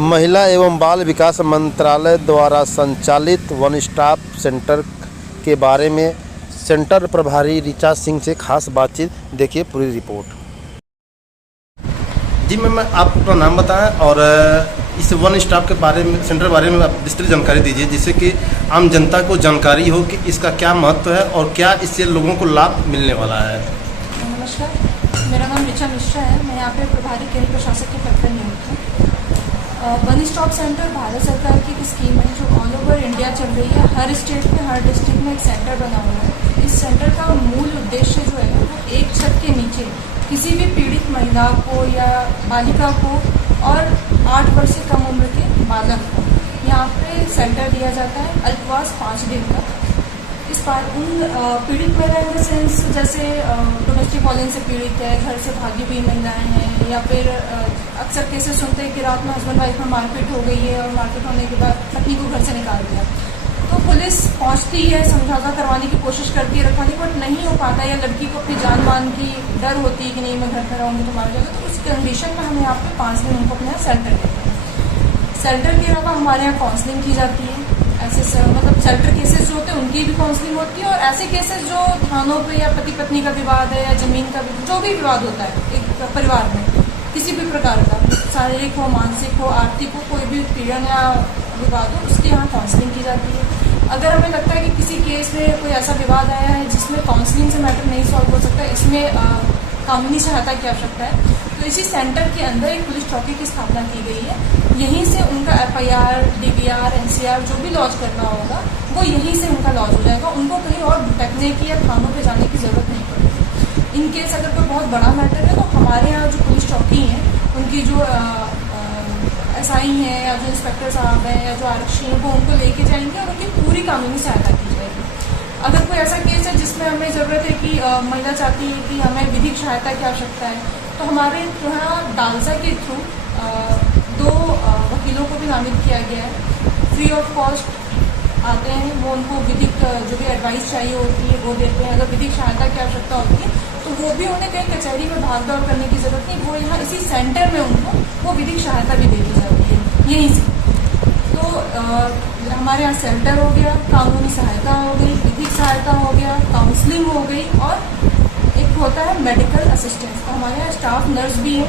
महिला एवं बाल विकास मंत्रालय द्वारा संचालित वन स्टॉप सेंटर के बारे में सेंटर प्रभारी ऋचा सिंह से खास बातचीत। देखिए पूरी रिपोर्ट। जी मैम, आप अपना नाम बताएं और इस वन स्टॉप के बारे में, सेंटर के बारे में आप विस्तृत जानकारी दीजिए, जिससे कि आम जनता को जानकारी हो कि इसका क्या महत्व है और क्या इससे लोगों को लाभ मिलने वाला है। नमस्कार, मेरा नाम ऋचा मिश्रा है। मैं यहाँ पे प्रभारी केंद्र प्रशासक के पद पर नियुक्त हूँ। वन स्टॉप सेंटर भारत सरकार की एक स्कीम है जो ऑल ओवर इंडिया चल रही है। हर स्टेट में, हर डिस्ट्रिक्ट में एक सेंटर बना हुआ है। इस सेंटर का मूल उद्देश्य जो है वो एक छत के नीचे किसी भी पीड़ित महिला को या बालिका को और 8 वर्ष से कम उम्र के बालक को यहाँ पे सेंटर दिया जाता है अल्पवास 5 दिन का। इस बार उन पीड़ित महिला इन द सेंस जैसे डोमेस्टिक वायलेंस से पीड़ित है, घर से भागी हुई महिलाएं हैं, या फिर अक्सर केसेस सुनते हैं कि रात में हस्बैंड वाइफ में मारपीट हो गई है और मारपीट होने के बाद पत्नी को घर से निकाल दिया। तो पुलिस पहुंचती है, समझौता करवाने की कोशिश करती है, रखवाने बट नहीं हो पाता, या लड़की को अपनी जान मान की डर होती है कि नहीं मैं घर पर रहूँगी तो मारा जाएगा। तो उस कंडीशन में हम यहाँ पे 5 दिन उनको अपने यहाँ सेंटर देते हैं। सेंटर के अलावा हमारे यहाँ काउंसलिंग की जाती है। ऐसे मतलब सेंटर केसेस जो होते हैं उनकी भी काउंसलिंग होती है, और ऐसे केसेस जो थानों पे या पति पत्नी का विवाद है या जमीन का जो भी विवाद होता है एक परिवार में, किसी भी प्रकार का, शारीरिक हो, मानसिक हो, आर्थिक हो, कोई भी पीड़न या विवाद हो, उसकी यहाँ काउंसलिंग की जाती है। अगर हमें लगता है कि किसी केस में कोई ऐसा विवाद आया है जिसमें काउंसलिंग से मैटर नहीं सॉल्व हो सकता, इसमें कानूनी सहायता की आवश्यकता है, तो इसी सेंटर के अंदर एक पुलिस चौकी की स्थापना की गई है। यहीं से उनका FIR, DVR, NCR जो भी लॉन्च करना होगा वो यहीं से उनका लॉन्च हो जाएगा। उनको कहीं और भटकने की या थानों पे जाने की ज़रूरत नहीं पड़ेगी। इन केस अगर कोई बहुत बड़ा मैटर है तो हमारे यहाँ जो पुलिस चौकी हैं, उनकी जो SI हैं या जो इंस्पेक्टर साहब हैं या जो आरक्षी हैं, वो उनको लेके जाएंगे और उनकी पूरी कानूनी सहायता की जाएगी। अगर कोई ऐसा केस है जिसमें हमें ज़रूरत है कि महिला चाहती है कि हमें विधिक सहायता की आवश्यकता है, तो हमारे यहाँ डालसा के थ्रू 2 वकीलों को भी नामित किया गया है। फ्री ऑफ कॉस्ट आते हैं, वो उनको विधिक जो भी एडवाइस चाहिए होती है वो देते हैं। अगर विधिक सहायता की आवश्यकता होती है तो वो भी उन्हें कहीं कचहरी में भाग दौड़ करने की ज़रूरत नहीं, वो यहाँ इसी सेंटर में उनको वो विधिक सहायता भी दे दी जाती है यहीं से। तो हमारे यहाँ सेंटर हो गया, कानूनी सहायता हो गई, विधिक सहायता हो गया, काउंसलिंग हो गई, और एक होता है मेडिकल असिस्टेंस। तो हमारे यहाँ स्टाफ नर्स भी है।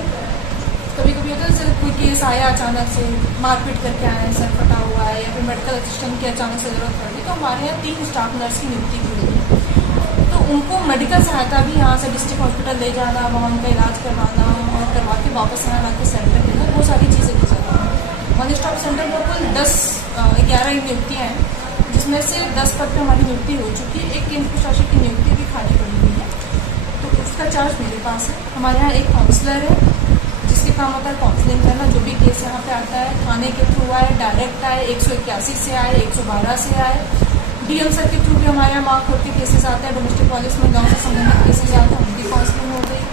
कभी कभी होता है जैसे कोई केस आया अचानक से, मारपीट करके आए, सर फटा हुआ है, या फिर मेडिकल असिस्टेंट की अचानक से ज़रूरत पड़ी, तो हमारे यहाँ 3 स्टाफ नर्स की नियुक्ति की गई है। तो उनको मेडिकल सहायता भी यहाँ से डिस्ट्रिक्ट हॉस्पिटल ले जाना, वहाँ उनका इलाज करवाना और करवा के वापस यहाँ ला के सेंटर के अंदर वो सारी चीज़ें की जाती हैं। वन स्टॉप सेंटर में कुल 11 नियुक्तियाँ हैं, जिसमें से 10 पद पर हमारी नियुक्ति हो चुकी है। एक केंद्र प्रशासक की नियुक्ति भी खाली पड़ी हुई है, तो उसका चार्ज मेरे पास है। हमारे यहाँ एक काउंसलर है जिसके काम होता है काउंसलिंग करना। जो भी केस यहाँ पे आता है, थाने के थ्रू आए, डायरेक्ट आए, 181 से आए, 112 से आए, DM सर के थ्रू भी हमारे यहाँ मार्क होते केसेस आते हैं। डोमेस्टिक वायलेंस में गाँव से संबंधित केसेस आते हैं, उनकी काउंसलिंग हो गई,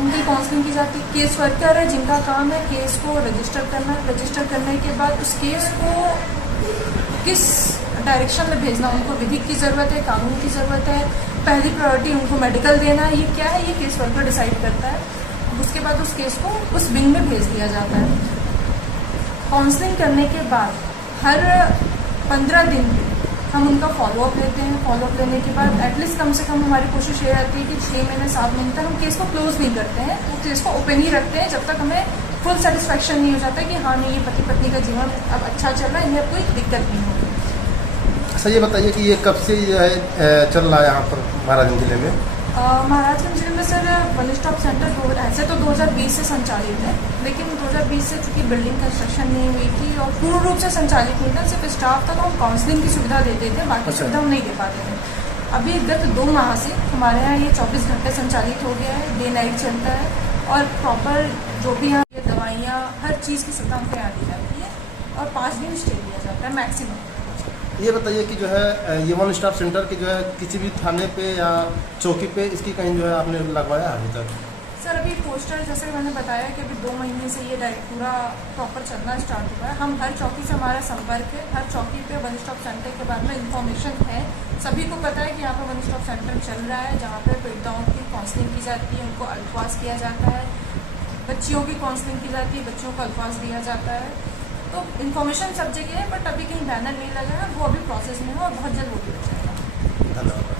उनकी काउंसलिंग की जाती है। केस वर्कर है जिनका काम है केस को रजिस्टर करना। रजिस्टर करने के बाद उस केस को किस डायरेक्शन में भेजना, उनको विधिक की ज़रूरत है, कानून की ज़रूरत है, पहली प्रायोरिटी उनको मेडिकल देना है, ये क्या है, ये केस वर्कर डिसाइड करता है। उसके बाद उस केस को उस विंग में भेज दिया जाता है। काउंसलिंग करने के बाद हर 15 दिन हम उनका फॉलोअप लेते हैं। फॉलोअप लेने के बाद एटलीस्ट कम से कम हमारी कोशिश ये रहती है कि 6 महीने 7 महीने तक हम केस को क्लोज नहीं करते हैं, वो केस को ओपन ही रखते हैं जब तक हमें फुल सेटिस्फेक्शन नहीं हो जाता कि हाँ नहीं, ये पति पत्नी का जीवन अब अच्छा चल रहा है, इन्हें अब कोई दिक्कत नहीं होगी। अच्छा, ये बताइए कि ये कब से जो है चल रहा है यहाँ पर महाराजगंज जिले में? महाराजगंज जिले में सर वन स्टॉप सेंटर ऐसे तो 2020 से संचालित है, लेकिन 2020 से चूँकि बिल्डिंग कंस्ट्रक्शन नहीं हुई थी और पूर्ण रूप से संचालित नहीं था, सिर्फ स्टाफ था, तो हम काउंसलिंग की सुविधा देते थे, बाकी सुविधा हम नहीं दे पाते थे। अभी गत 2 माह से हमारे यहाँ ये 24 घंटे संचालित हो गया है, डे नाइट चलता है, और प्रॉपर जो भी यहाँ दवाइयाँ हर चीज़ की सुविधा हमको यहाँ दी जाती है, और 5 दिन स्टे दिया जाता है मैक्सिमम। ये बताइए कि जो है ये वन स्टॉप सेंटर की जो है किसी भी थाने पे या चौकी पे इसकी कहीं जो है आपने लगवाया अभी तक? सर अभी पोस्टर जैसे मैंने बताया कि अभी 2 महीने से ये पूरा प्रॉपर चलना स्टार्ट हुआ है। हम हर चौकी से हमारा संपर्क है, हर चौकी पे वन स्टॉप सेंटर के बारे में इंफॉर्मेशन है, सभी को पता है कि यहाँ पर वन स्टॉप सेंटर चल रहा है, जहाँ पर पीड़िताओं की काउंसलिंग की जाती है, उनको अल्पवास किया जाता है, बच्चियों की काउंसलिंग की जाती है, बच्चों को अल्पवास दिया जाता है। तो इन्फॉर्मेशन सब जगह है, बट अभी कहीं बैनर नहीं लगा है, वो अभी प्रोसेस में है और बहुत जल्द वो भी हो जाएगा। धन्यवाद।